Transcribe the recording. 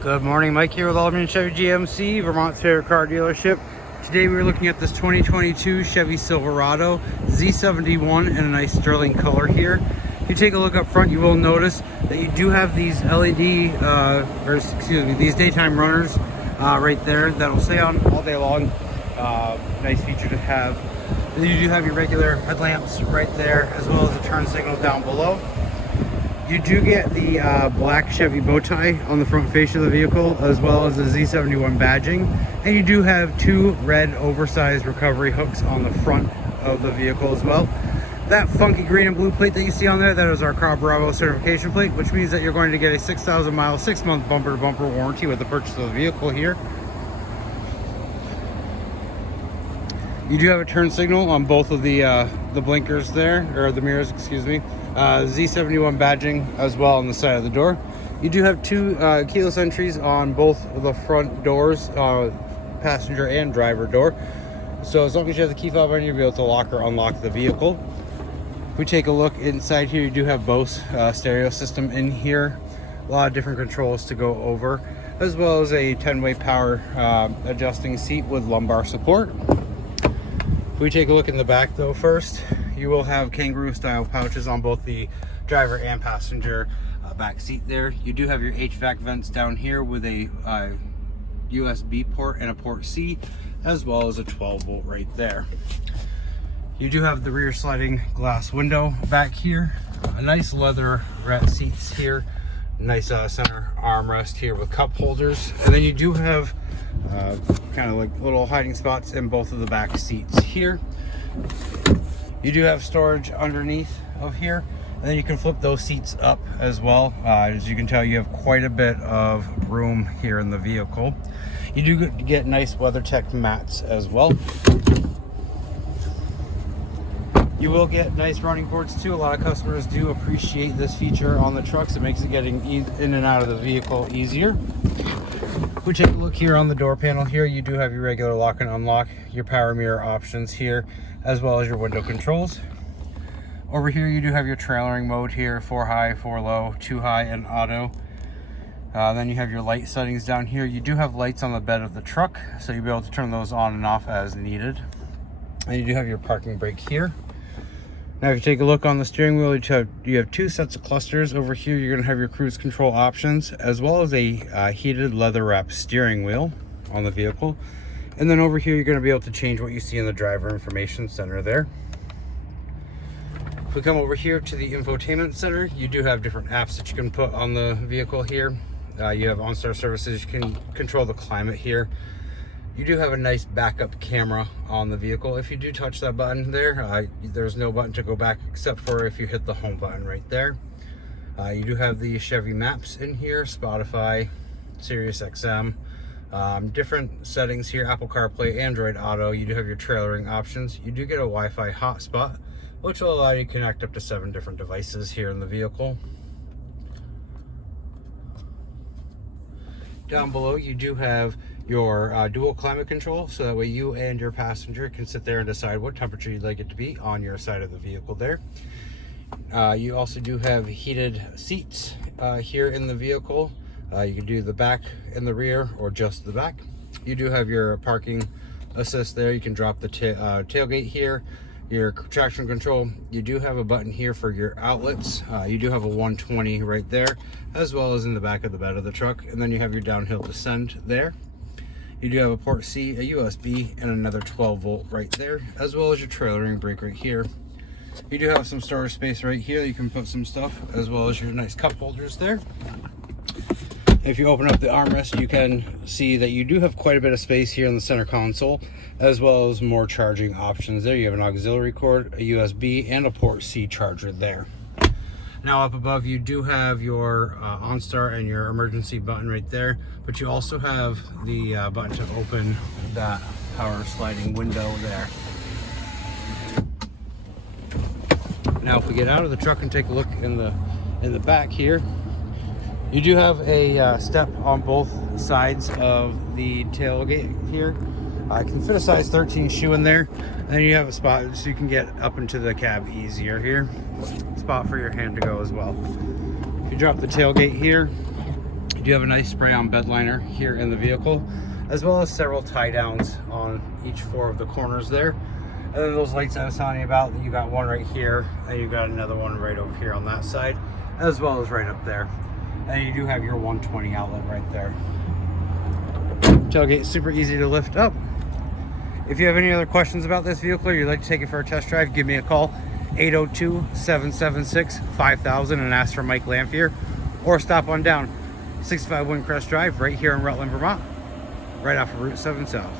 Good morning, Mike here with Alderman Chevy GMC, Vermont's favorite car dealership. Today we're looking at this 2022 Chevy Silverado Z71 in a nice sterling color here. If you take a look up front, you will notice that you do have these these daytime runners right there that'll stay on all day long. Nice feature to have. And then you do have your regular headlamps right there, as well as a turn signal down below. You do get the black Chevy bow tie on the front fascia of the vehicle, as well as the Z71 badging. And you do have two red oversized recovery hooks on the front of the vehicle as well. That funky green and blue plate that you see on there, that is our Car Bravo certification plate, which means that you're going to get a 6,000 mile, 6-month bumper-to-bumper warranty with the purchase of the vehicle here. You do have a turn signal on both of the blinkers there, or the mirrors, excuse me. Z71 badging as well on the side of the door. You do have two keyless entries on both of the front doors, passenger and driver door. So as long as you have the key fob on, you'll be able to lock or unlock the vehicle. If we take a look inside here, you do have Bose stereo system in here. A lot of different controls to go over, as well as a 10-way power adjusting seat with lumbar support. If we take a look in the back though first, you will have kangaroo style pouches on both the driver and passenger back seat there. You do have your HVAC vents down here with a USB port and a port C, as well as a 12 volt right there. You do have the rear sliding glass window back here, a nice leather rat seats here, nice center armrest here with cup holders, and then you do have kind of like little hiding spots in both of the back seats here. You do have storage underneath of here, and then you can flip those seats up as well. As you can tell, you have quite a bit of room here in the vehicle. You do get nice WeatherTech mats as well. You will get nice running boards too. A lot of customers do appreciate this feature on the trucks. It makes it getting in and out of the vehicle easier. If we take a look here on the door panel here, you do have your regular lock and unlock, your power mirror options here, as well as your window controls. Over here you do have your trailering mode here, 4 high, 4 low, 2 high, and auto. Then you have your light settings down here. You do have lights on the bed of the truck, so you'll be able to turn those on and off as needed. And you do have your parking brake here. Now if you take a look on the steering wheel, you have two sets of clusters. Over here you're going to have your cruise control options, as well as a heated leather wrap steering wheel on the vehicle. And then over here you're going to be able to change what you see in the driver information center there. If we come over here to the infotainment center, you do have different apps that you can put on the vehicle here. You have OnStar services. You can control the climate here. You do have a nice backup camera on the vehicle. If you do touch that button there, there's no button to go back except for if you hit the home button right there. You do have the Chevy Maps in here, Spotify, Sirius XM, different settings here, Apple CarPlay, Android Auto. You do have your trailering options. You do get a Wi-Fi hotspot, which will allow you to connect up to 7 different devices here in the vehicle. Down below you do have your dual climate control, so that way you and your passenger can sit there and decide what temperature you'd like it to be on your side of the vehicle there. You also do have heated seats here in the vehicle. You can do the back and the rear, or just the back. You do have your parking assist there. You can drop the tailgate here, your traction control. You do have a button here for your outlets. You do have a 120 right there, as well as in the back of the bed of the truck. And then you have your downhill descent there. You do have a port C, a USB, and another 12 volt right there, as well as your trailering brake right here. You do have some storage space right here that you can put some stuff, as well as your nice cup holders there. If you open up the armrest, you can see that you do have quite a bit of space here in the center console, as well as more charging options there. You have an auxiliary cord, a USB, and a port C charger there. Now up above you do have your OnStar and your emergency button right there, but you also have the button to open that power sliding window there. Now if we get out of the truck and take a look in the back here, you do have a step on both sides of the tailgate here. I can fit a size 13 shoe in there, and then you have a spot so you can get up into the cab easier here. Spot for your hand to go as well. If you drop the tailgate here, You do have a nice spray-on bed liner here in the vehicle, as well as several tie downs on each 4 of the corners there. And then those lights I was telling you about, you got one right here, and you got another one right over here on that side, as well as right up there. And you do have your 120 outlet right there. Tailgate super easy to lift up. If you have any other questions about this vehicle or you'd like to take it for a test drive, give me a call, 802-776-5000, and ask for Mike Lamphere, or stop on down 65 Windcrest Drive right here in Rutland, Vermont, right off of Route 7 South.